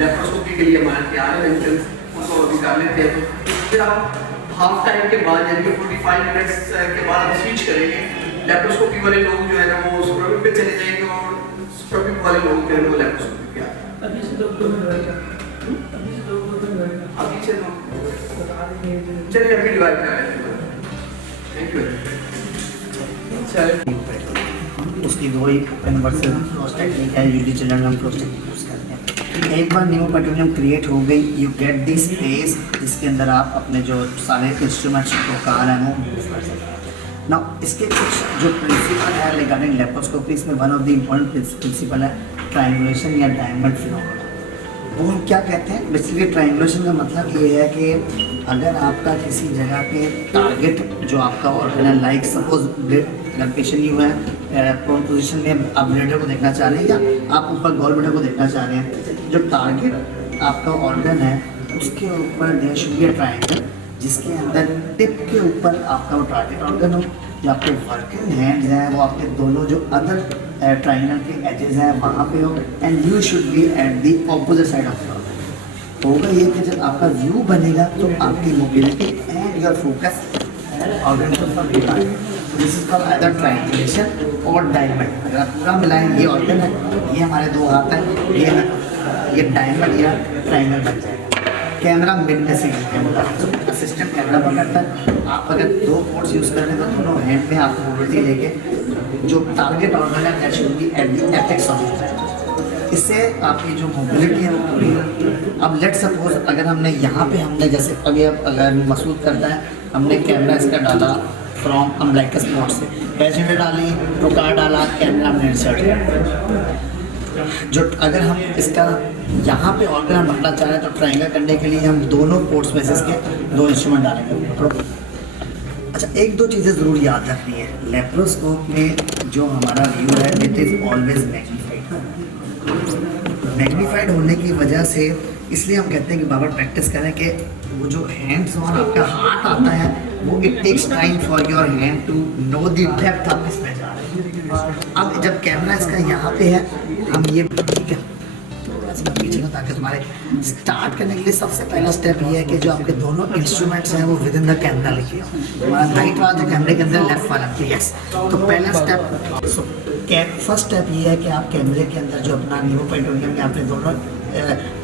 Laparoscopy के लिए हमारे तैयार है एंट्रेंस, उसको अभी कर लेते हैं। तो फिर आप हाफ टाइम के बाद यानी कि 45 मिनट्स के बाद आप स्विच करेंगे। लेप्रोस्कोपी वाले लोग जो है ना वो स्क्रबिंग पे चले जाएंगे और स्क्रबिंग वाले लोग जो है वो लेप्रोस्कोपी पे आएंगे। अभी से तो चलिए अभी डिवाइड करें। Thank you. उसकी दो ही कन्वर्सल फ्लोस टेक्निक है, यूडी चिल्ड्रन हम फ्लोस टेक्निक यूज़ करते हैं। एक बार न्यूमोपेट्रोनियम क्रिएट हो गई, यू गेट दिस स्पेस जिसके अंदर आप अपने जो सारे इंस्ट्रूमेंट्स को कार हैं वो मूव कर सकते हैं। नाउ इसके कुछ जो प्रिंसिपल है रिगार्डिंग लेप्रोस्कोपी, इसमें one of the important principle है ट्रायंगुलेशन या डायमंड फिनोमेना। वो हम क्या कहते हैं, बेसिकली ट्रायंगुलेशन का मतलब ये है कि अगर आपका किसी जगह पे टारगेट जो आपका ऑर्गन है, लाइक सपोज अगर पेशेंट यू है प्रोन पोजीशन में आप ब्लेडर को देखना चाह रहे हैं या आप ऊपर गॉल ब्लेडर को देखना चाह रहे हैं, जो टारगेट आपका ऑर्गन है उसके ऊपर there should be a triangle जिसके अंदर टिप के ऊपर आपका वो टारगेट ऑर्गन हो, जो आपके वर्किंग हैंड्स हैं वो आपके दोनों जो अदर ट्रायंगल के एजेस हैं वहाँ पे हो, and you should be at the opposite side of the organ. होगा ये कि जब आपका व्यू बनेगा तो आपकी mobility and your focus organ के ऊपर भी आएगा। This is called either triangulation और डायमंड। अगर आप पूरा मिलाएं, ये ऑर्गन है, ये हमारे दो हाथ हैं, ये डायमंड या ट्रायंगल बन जाएगा। कैमरा मिड में से असिस्टेंट कैमरा पकड़ता है। आप अगर दो पोर्ट्स यूज़ कर रहे हैं तो दोनों हैंड में आप मोबिलिटी लेके जो टारगेट ऑर्गन है that should be at the apex of the, इससे आपकी जो मोबिलिटी है वो पूरी। अब लेट सपोज अगर हमने यहाँ पे हमने जैसे अभी अब अगर मसूद करता है, हमने कैमरा इसका डाला फ्रॉम अम्ब्लिकस पोर्ट से, पैसेंजर डाली, प्रोकार डाला, कैमरा हमने इंसर्ट किया। जो अगर हम इसका यहाँ पे ऑर्गन हम रखना चाह रहे हैं तो ट्रायंगल करने के लिए हम दोनों पोर्ट्स में से इसके दो इंस्ट्रूमेंट डालेंगे। अच्छा, एक दो चीज़ें ज़रूर याद रखनी है। लेप्रोस्कोप में जो हमारा व्यू है इट इज़ ऑलवेज मैग्नीफाइड होने की वजह से इसलिए हम कहते हैं कि बार प्रैक्टिस करें कि वो जो हैंड्स और आपका हाथ आता है वो it takes time for your hand to know the depth आप इसमें जा रहे हैं। अब जब कैमरा इसका यहाँ पे है, हम ये ठीक है थोड़ा सा पीछे ताकि तुम्हारे स्टार्ट करने के लिए सबसे पहला स्टेप ये है कि जो आपके दोनों इंस्ट्रूमेंट्स हैं वो विद इन द कैमरा लिखिए। हमारा राइट वाला जो कैमरे के अंदर, लेफ्ट वाला यस। तो पहला स्टेप फर्स्ट स्टेप ये है कि आप कैमरे के अंदर जो अपना न्यूमोपेट्रोनियम में आपने दोनों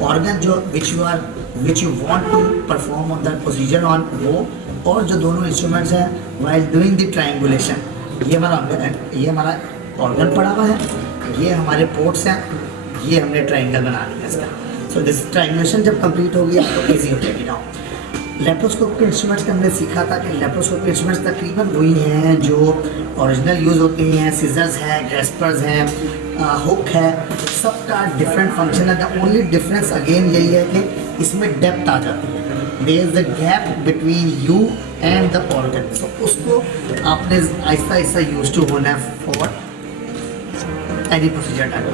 ऑर्गन जो which you want to perform on the procedure on वो, और जो दोनों इंस्ट्रूमेंट्स हैं व्हाइल डूइंग द ट्रायंगुलेशन, ये हमारा ऑर्गन पड़ा हुआ है, ये हमारे पोर्ट्स हैं, ये हमने ट्रायंगल बना लिया इसका। सो दिस ट्रायंगुलेशन जब कंप्लीट होगी आपको ईजी हो जाएगी। नाउ लेप्रोस्कोप के इंस्ट्रूमेंट्स का हमने सीखा था कि लेप्रोस्कोप के इंस्ट्रूमेंट्स तकरीबन वही हैं जो ओरिजिनल यूज़ होते हैं। सिजर्स हैं, ग्रेस्पर्स हैं, हुक है, सबका डिफरेंट फंक्शन है। द ओनली डिफरेंस अगेन यही है कि इसमें डेप्थ आ जाती है, there is a gap between you and the organ. So उसको आपने आहिस्ता आहिस्ता यूज टू होना है for any procedure time.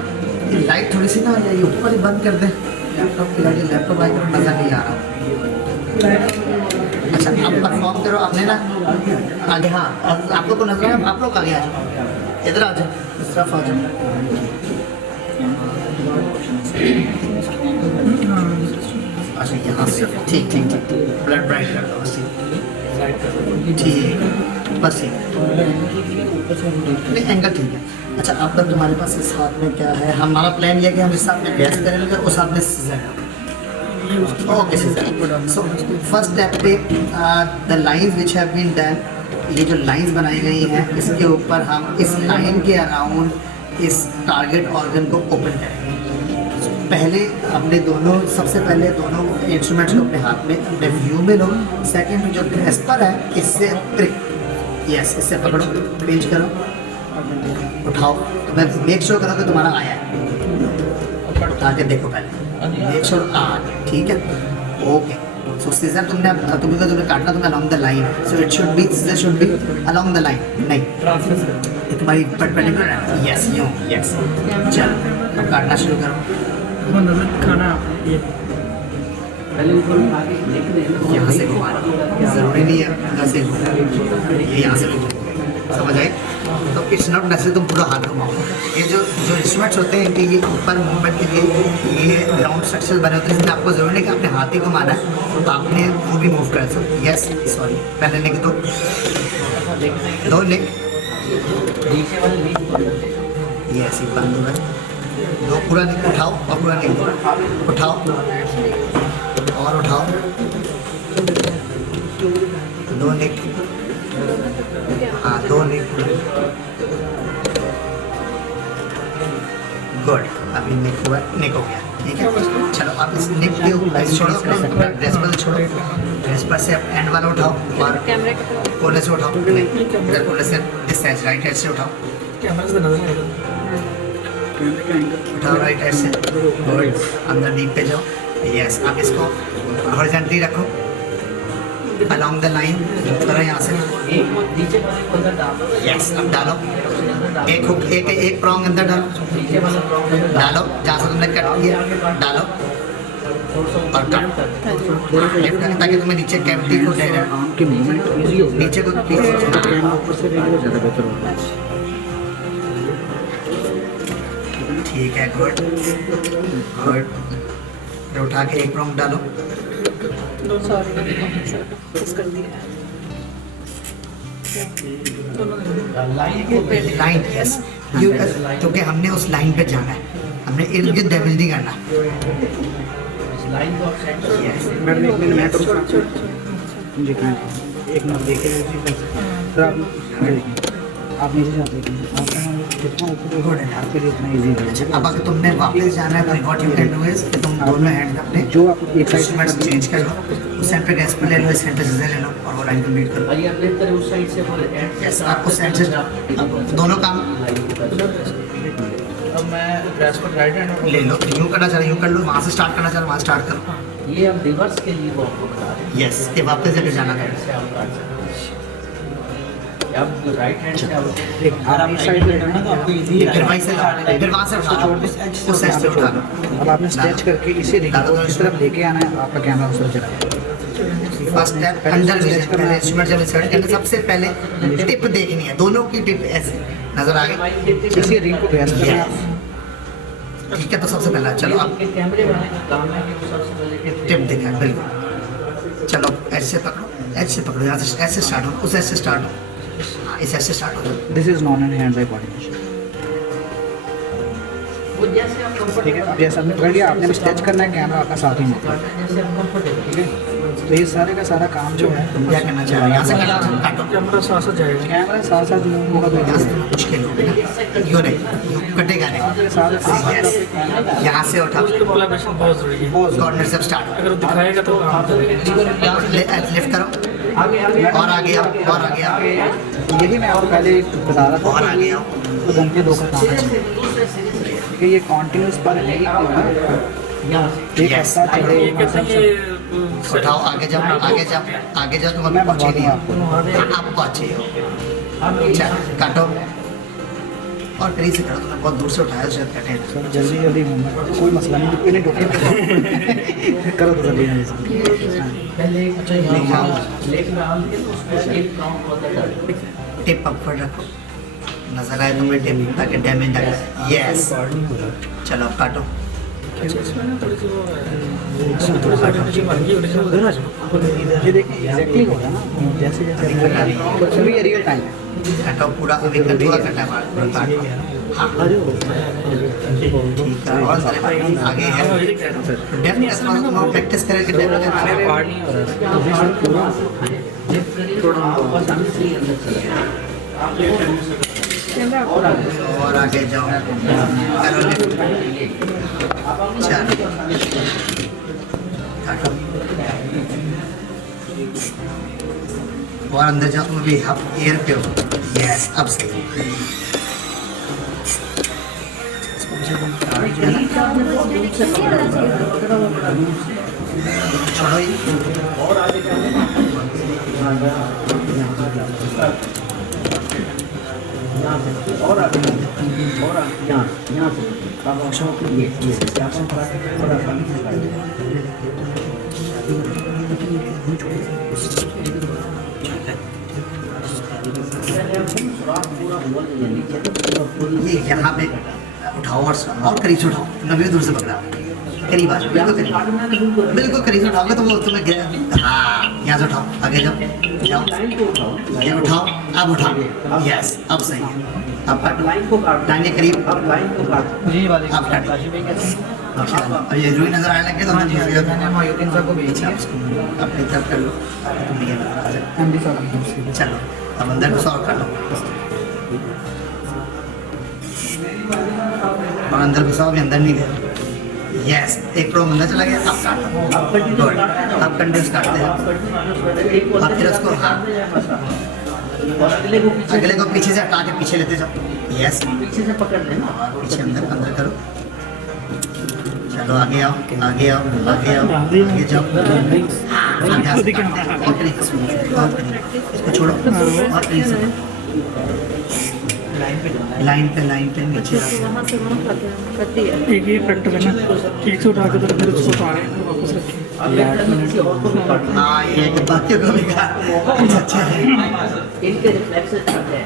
Light थोड़ी सी ना ये ऊपर ही बंद कर दें लैपटॉप की लाइट, लैपटॉप आई मज़ा नहीं आ रहा। अच्छा, आप परफॉर्म करो, आपने ना आगे, हाँ आप लोग को नजर है, आप लोग आगे आ जाओ, इधर आ जाओ, इस तरफ आ जाओ। अच्छा यहाँ से ठीक ठीक ठीक, ब्लड ब्राइट कर दो बस, ठीक बस नहीं एंगल ठीक है। अच्छा, अब तक तुम्हारे पास इस हाथ में क्या है? हमारा प्लान ये है कि हम इस हाथ में गैस करेंगे, उस हाथ में scissor. Okay scissor. So first step पे the lines which have been done, ये जो लाइंस बनाई गई हैं इसके ऊपर हम इस लाइन के अराउंड इस टारगेट ऑर्गन को ओपन करेंगे। पहले अपने दोनों, सबसे पहले दोनों इंस्ट्रूमेंट्स को अपने हाथ में अपने व्यू में लो। सेकंड में जो ग्रेस्पर है इससे यस इससे पकड़ो, पेंच करो, उठाओ, तो मैं मेक श्योर करो कि तुम्हारा आया है, उठा के देखो पहले, मेक श्योर आ, ठीक है ओके। सो सीजर तुमने काटना, तुम्हें along the line, so it should be, scissor should be along the line, नहीं तुम्हारी परपेंडिकुलर है, यस यूं, यस। चलो अब काटना शुरू करो। खाना ये पहले ऊपर यहाँ से घुमाना ज़रूरी नहीं है, इधर से ये यहाँ से समझ आए। तो इट्स नॉट नेसेसरी तुम पूरा हाथ घुमाओ। ये जो इंस्ट्रूमेंट्स होते हैं कि ये ऊपर मूवमेंट के लिए ये राउंड स्ट्रक्चर बने होते हैं, इसमें आपको जरूरी नहीं कि आपने हाथ ही घुमाना है, तो आपने वो भी मूव कर सकते। यस सॉरी, पहले लेग दो लेग, यस ये बंद हो रहा है, दो पूरा लेग उठाओ और पूरा लेग उठाओ और उठाओ, दो लेग, हाँ दो लेग, गुड। अभी नेक हुआ, नेक हो गया, ठीक है। चलो आप इस नेक के ऊपर छोड़ो, ड्रेस पर छोड़ो, ड्रेस पर से एंड वाला उठाओ और कोने से उठाओ, इधर कोने से इस साइड राइट साइड से उठाओ, उठाओ राइट साइड से, गुड। अंदर डीप पे जाओ, यस। आप इसको हॉरिजॉन्टली रखो along the line, करो यहाँ से, यस। अब डालो एक हुक, एक प्रॉन्ग अंदर डालो जहाँ से तुमने कट किया, डालो और कट लिफ्ट करें ताकि तुम्हें नीचे कैविटी को दे रहा, नीचे को ठीक है, गुड गुड। उठा के एक प्रॉन्ग डालो, लाइन, यस। क्योंकि हमने उस लाइन पे जाना है, हमने इर्द गिर्द डैमेज नहीं करना। एक मिनट देखिए सर, आप नीचे जाते हैं, जितना ऊपर आपके लिए उतना ईजी है। अब अगर तुमने वापस जाना है तो what you can do is कि तुम दोनों हैंड अपने जो आप एक साइड में चेंज कर लो, उस सेंटर गैस पे ले लो, इस सेंटर से ले लो और वो लाइन कंप्लीट करो। उस साइड से यस, आपको साइड से दोनों काम अब मैं ड्रेस को राइट हैंड ले लो, यूँ करना चाह रहे यूँ कर लो, वहाँ से स्टार्ट करना चाह रहे वहाँ स्टार्ट करो, ये अब रिवर्स के लिए वो आपको बता रहे हैं। यस। ये वापस जब जाना है से आप काट सकते हैं। अब राइट हैंड से आप आप इस साइड पे ना तो आपको इजी है, फिर वहीं से लो, फिर वहाँ से उठा लो, उस साइड से उठा लो। अब आपने स्ट्रेच करके इसे इस तरफ लेके आना है, आपका कैमरा उस तरफ चलाएगा। फर्स्ट स्टेप अंडर विजन, पहले इंस्ट्रूमेंट जब इंसर्ट करना सबसे पहले टिप देखनी है, दोनों की टिप ऐसे नजर आ गई, इसी रिंग को ग्रैस्प करना है। ठीक है। तो सबसे पहला चलो अब आपके कैमरे वाले का काम है कि वो सबसे पहले टिप दिखा है, बिल्कुल। चलो ऐसे पकड़ो, ऐसे पकड़ो, यहाँ से ऐसे स्टार्ट हो, उस ऐसे स्टार्ट हो, हाँ इस ऐसे स्टार्ट हो। This is non and hand by coordination. वो जैसे आप कंफर्टेबल, ठीक है, अब जैसे आपने पकड़ लिया, आपने भी स्ट्रेच करना है, कैमरा आपका साथ ही में, जैसे आप कंफर्टेबल, ठीक है। तो ये सारे का सारा काम जो है, तुम क्या करना चाह रहे हो, यहाँ से काटो, कैमरा साथ जाएगा, कैमरा साथ साथ मूव होगा तो यहाँ से मुश्किल होगी ना, यूँ नहीं, यूँ कटेगा नहीं, यस। यहाँ से उठाओ, कोलैबोरेशन बहुत जरूरी है, कॉर्नर से स्टार्ट, अगर दिखाएगा तो काम करेगा। लिफ्ट करो और आगे आओ, और आगे आओ, यही मैं आपको पहले बता रहा था, और आगे आओ, तो घंटे दो का काम है, ठीक है। ये कॉन्टिन्यूस पर है कि एक Yes. हफ्ता चले, उठाओ, आगे जाओ, आगे जाओ, आगे जाओ, तुम अभी मैं पहुँचे नहीं आपको हो, आप पहुँचे हो, चलो काटो और कहीं से करो, तुमने बहुत दूर से उठाया शायद कटे ना। सर जल्दी जल्दी कोई मसला नहीं, कोई नहीं टोके करो तो जल्दी जल्दी से। पहले लेग में डाल के उसको एक काउंट होता है। टिप अप पर रखो, नजर आए तुम्हें टिप, ताकि डैमेज ना करे, यस। चलो अब काटो, ये देखिए एग्जैक्टली होगा ना, जैसे जैसे अभी ये रियल टाइम है। काटो पूरा, अभी पूरा कटा मार काटो, हाँ ठीक है। और सारे आगे है डेप्थ का थोड़ा तुम प्रैक्टिस करें कि डेप्थ और आगे जाओ, करो लिफ्ट, चलो काटो और अंदर जाओ, तुम अभी आप एयर पे हो, यस अब सही। छोड़ो ये, और आगे यहाँ से ये यहाँ पे उठाओ और करीब से उठाओ, नबी दूर से पकड़ा, करीब आ जाओ, बिल्कुल करीब, बिल्कुल करीब से उठाओगे तो वो तुम्हें हाँ यहाँ से उठाओ, आगे जाओ, ये उठाओ, अब उठाओ, यस अब सही है, अब काटो लाइन के करीब, जी वाले अब काटो, अच्छा अब ये रुई नजर आने लगे तो हम मैंने मोहिउद्दीन साहब को भेजी है अपनी तरफ कर लो, तुम ये नजर आ जाए, एमडी साहब चलो अब अंदर को सॉल्व कर लो, और अंदर घुसाओ भी अंदर नहीं गया, यस एक प्रो अंदर चला गया, अब काटो, गुड, अब कंटिन्यूस काटते हैं, और फिर उसको हाँ अगले को पीछे से हटा के पीछे लेते जाओ, यस पीछे से पकड़ लेना और पीछे अंदर अंदर करो, चलो आगे आओ, आगे आओ, आगे आओ, आगे जाओ, और करीब इसको छोड़ो, और करीब से लाइन पे नीचे वहाँ से वहाँ करती है। एक ये फैक्टर है ना, एक से उठा के तो फिर उसको उतारे वापस रखें। किसी और को भी काट हाँ ये तो बाकियों को भी कहा अच्छा है, इनके रिफ्लेक्सेस आते हैं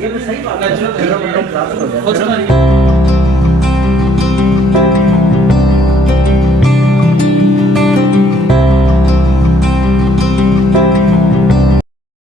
ये भी सही बात है, क्लास हो जाए